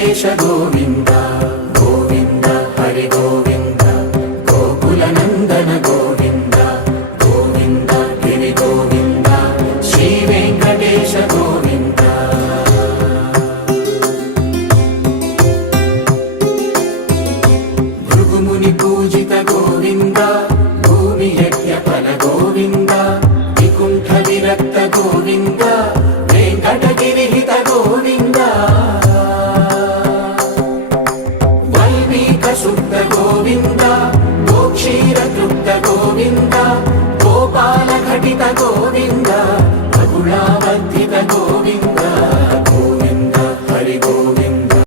వెంకటేశ గోవింద గోవింద హరి గోవింద గోకుల నందన గోవింద గోవింద గిరి గోవింద శ్రీ వెంకటేశ గోవింద భృగుముని పూజిత గోవింద భూమి యజ్ఞ ఫల గోవింద వికుంఠ విరక్త గోవింద వెంకటగిరి హిత గోవింద వల్మీక శుద్ధ గోవింద గోక్షీర తృప్త గోవింద గోపాల ఘటిత గోవింద బహుళావ